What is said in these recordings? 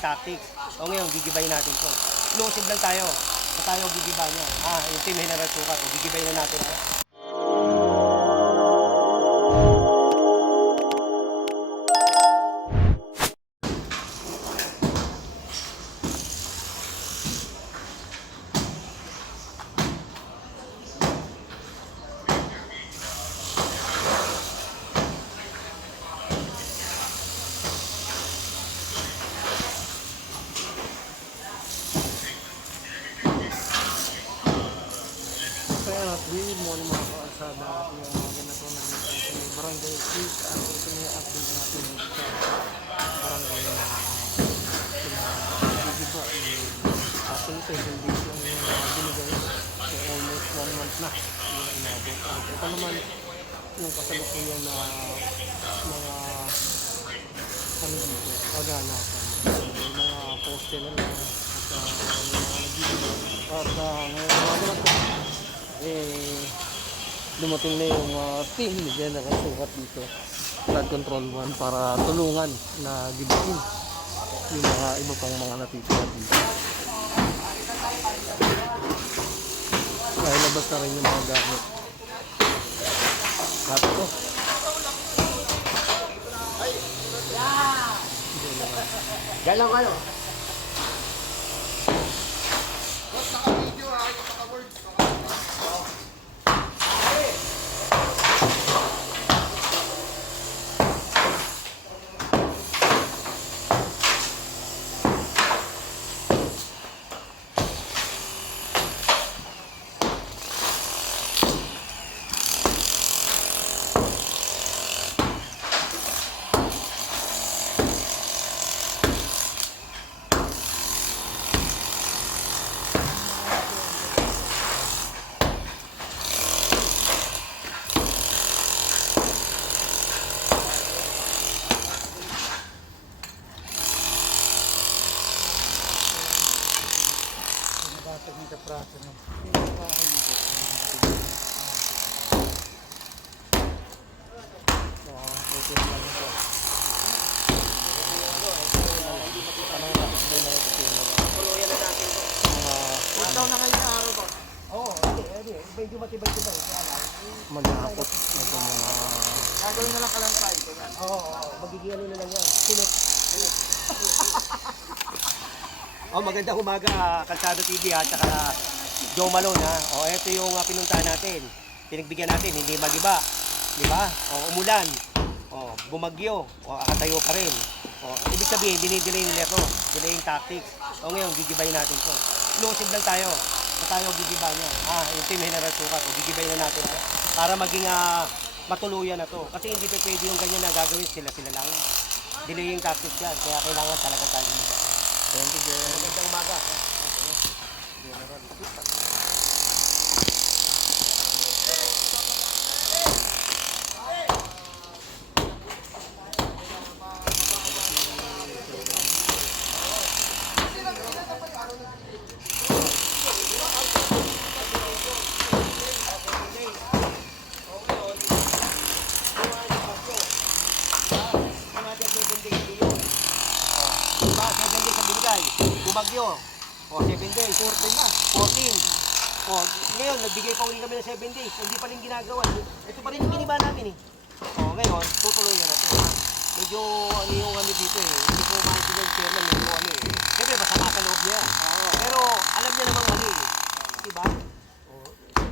tactics. O ngayon, gigibay natin to. Exclusive lang tayo. Sa tayo gigibay niya. Ah, yung team General Sukat. Gigibay na natin to. Month na yung inabot at ito naman yung kasalukuyan na mga ano dito kaganapan may mga poste na lang at uh, mga nagbibigay at uh, ngayon mga ganito eh, dumating na yung uh, team ni General Sukat dito flood control 1 para tulungan na gibain yung mga iba pang mga natitira dito labas na rin yung mga gamit. At ito Diyan lang kayo. Batag ng kapraso no? So, okay lang ito. Tuluyan na natin to. Ikaw na ngayon araw ba? Oo, hindi, hindi. Medyo matibay-tibay. Kaya lang. Ito mga Gagawin na lang kalansay. Oo, oo, oo. Magiging ano na lang yan. Silik. oh, magandang umaga, Kalsado TV at saka Joe Malone ha. Oh, ito yung uh, pinuntahan natin. Pinagbigyan natin, hindi magiba. Di ba? Oh, umulan. Oh, bumagyo. Oh, akatayo pa rin. Oh, ibig sabihin, dinidelay nila ito. Delay yung tactics. Oh, ngayon, gigibay natin to. Exclusive lang tayo. Na tayo gigibay niya. Ah, yung team General Sukat. Gigibay na natin. Para maging ah, matuluyan na to. Kasi hindi pa pwede yung ganyan na gagawin sila-sila lang. Delay yung tactics yan. Kaya kailangan talaga tayo. Thank you, Jen. Magandang umaga. Diba, 7 days ang binigay. Bumagyo. O, 7 days. 14 na. 14. O, ngayon, nagbigay pa uli kami ng 7 days. Hindi pa rin ginagawa. Ito pa rin yung giniba namin eh. O, ngayon, tutuloy na natin. ha? Medyo ano yung ano dito eh. Hindi ko maintindihan yung chairman medyo ano eh. Siyempre, masama sa loob niya. Pero, alam niya namang mali eh. Diba? O,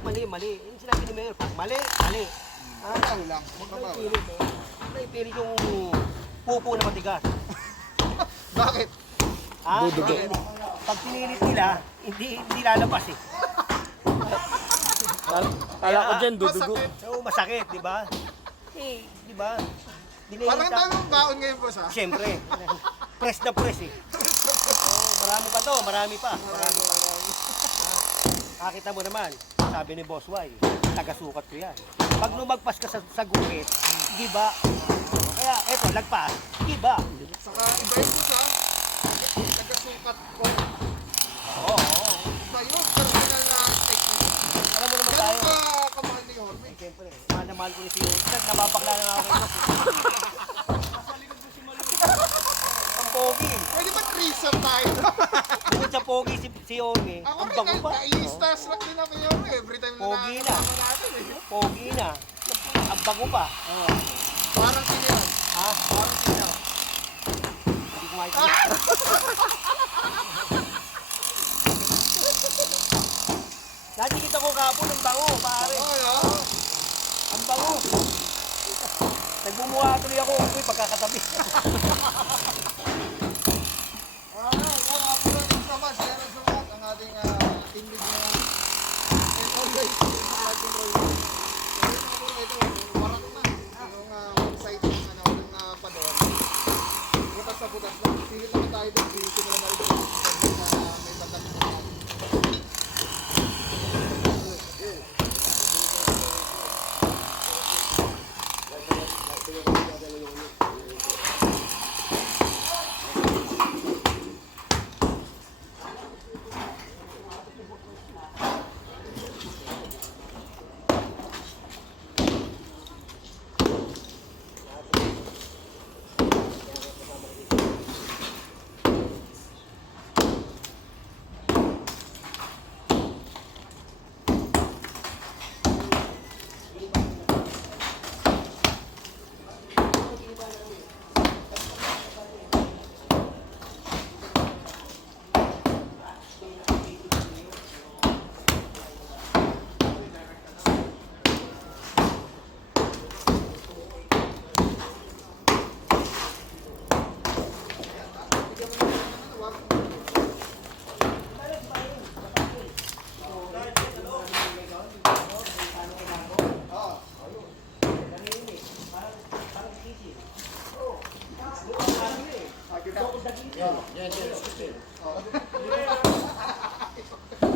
mali, mali. Yung sinabi ni Mayor, pag mali, mali. Ah, lang. Huwag na ipilit eh. Huwag na ipilit yung pupo na matigas. Bakit? Ah, Dudugo. eh, Pag pinilit nila, hindi hindi lalabas eh. Kala, kala ko dyan, dudugo. Masakit. Oo, masakit, di ba? Eh, di ba? Parang yung ta- tamang baon ngayon boss ha? Siyempre. press na press eh. Oh, marami pa to, marami pa. Marami pa. Ah, Nakita mo naman, sabi ni Boss Y, taga-sukat ko yan. Pag lumagpas ka sa, sa guhit, giba. Kaya, eto, lagpas, giba. Saka iba yun ha? Taga-sukat ko. Oo, oo. Iba yun. Ni si Nag nababakla na ako. Ang pogi. Pwede ba threesome tayo? Bukod sa pogi si, si Yorme, Ako ang rin, kahit pa. nai-starstruck din ako yun. Every time na Pogi na. nakakasama natin eh. Pogi na. Ang bango pa. Oh. Parang sino yan? Ha? Parang yan? Hindi ko makikita. Nakikita ko kapon ang bango, pare. Oh, no? Ang bango. Nagbumuha tuloy ako ako'y pagkakatabi. Ah, din sa mas, yan ang sumat ang ating ah, team lead na and always yun mga puro, ito, warak na. Yung ah, website ng ano, ng ah, Pador. Butas sa butas lang. Tayo doon. Pigil ko naman rin doon. Sabi na may bandang na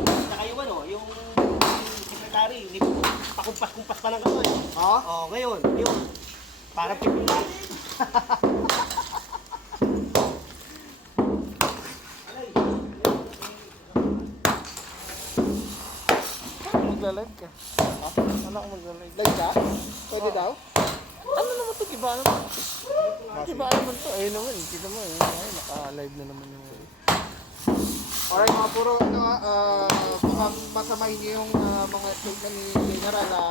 Saka yung ano, yung secretary, hindi ko pakumpas-kumpas pa ng kamay. Ha? Oh, ngayon, yun. Parang pipila. Magla-live ka. Ha? Ano ako magla-live? Live ka? Pwede daw? Ano naman to? Kiba naman. Kiba naman to. Ayun naman. Kita mo. eh. Ay, naka-live na naman yung... Alright mga puro, ano, ah, baka masamahin niyo yung ah, mga statement ni General na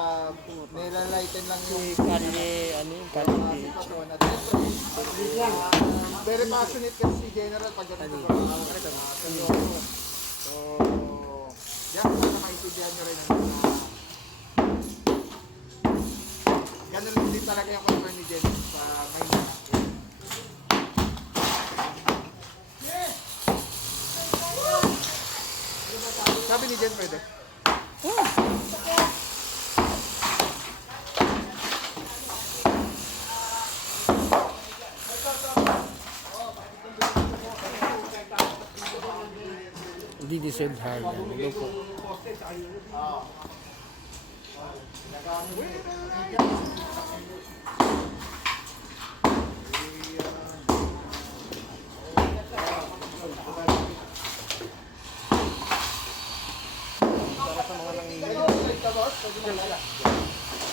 nilalighten lang yung Si Kanye, ano yung Kanye? sitwasyon. At very passionate kasi si General pag ganito. So, yan, sana maintindihan nyo rin ano, na ganun din talaga yung concern ni General sa Maynila. Sabi ni Jen, pwede. Hindi deserved hard. Ano po? Para sa mga nangihingi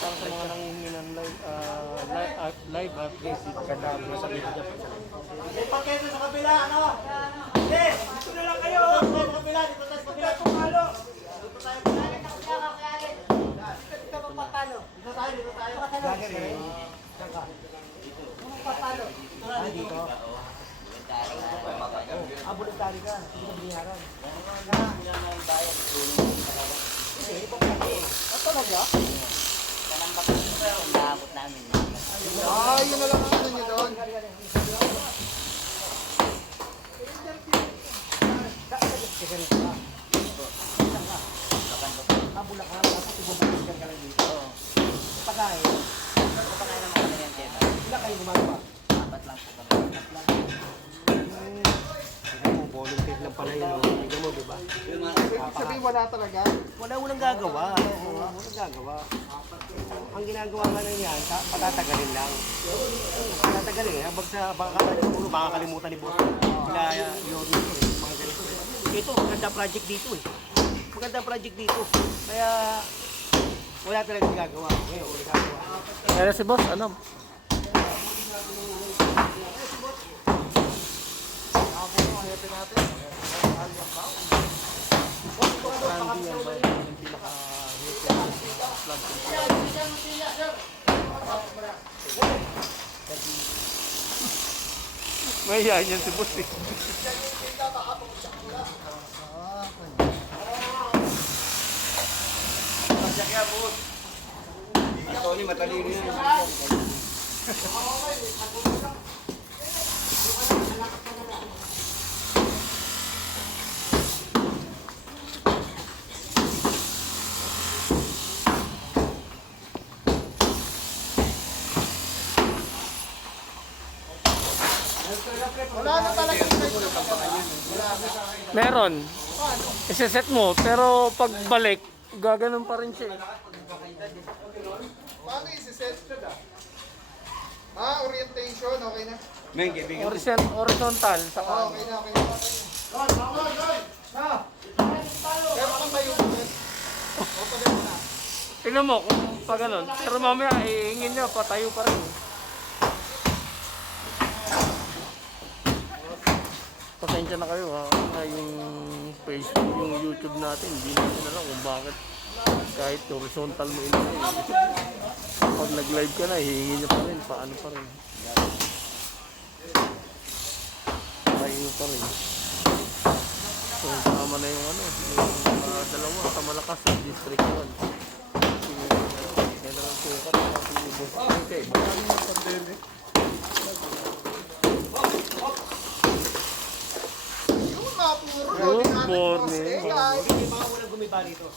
para sa mga nangihingi ng live, uh, live, uh, live updates, kadabi sa video. Pakete sa kabila, ano? Yes! Dito na lang kayo! Dito sa kabila, dito tayo sa kabila. Dito tayo, dito tayo. Dito tayo, dito tayo. Vlogger eh. Saan ka? Ah, dito. Ah, voluntary ka. Hindi ka biniharan. Hindi, ibang kasi. Ah, talaga? Naabot namin. Ah, yun na lang ang ano nyo doon. Bulacan. Tapos ibubalikan ka lang dito. Pagkain. Pagkain ng tiyata. Ilan kayo gumagawa? Apat lang po kami. Volunteer lang pala yun. Tignan mo, wala talaga. Wala walang gagawa. Walang gagawa. Ang ginagawa nga na yan, sa- patatagalin lang. Patatagalin. eh. Habang sa baka siguro makakalimutan ni boss. Uh, yun, mga ganito. eh. Ito, maganda project dito eh. Maganda project dito. Kaya wala talagang gagawa. Ngayon, wala gagawa. Kaya si boss, ano? jefe natin. Mahal yung bao. Randy yan ba? Yung pinaka-hit ng plant control. May yan yan si Boss eh. Tony, matalino yan. Wala na talaga na. Meron. Isa-set mo, pero pagbalik, gaganon pa rin siya. eh. Paano isi-set? Ah, orientation, okay na. Men, kaibigan. Horizon- horizontal, Ah, saka okay na, okay na. Pero kung tayo mo, o pag na. Tingnan mo kung pa ganun. Pero mamaya, ihingin nyo, patayo pa rin. Pasensya na kayo ha. Yung Facebook, yung YouTube natin, hindi natin alam kung bakit kahit horizontal mo ilagay. Pag nag-live ka na, hihingin nyo pa rin. Paano pa rin. Patayo pa rin. So, tama na yung ano, yung mga dalawa sa malakas sa District 1 si General Sukat at si Boss Okay, maraming yung pandemic. Yung mga puro, Good morning. Eh, guys. Hindi mga walang gumiba rito.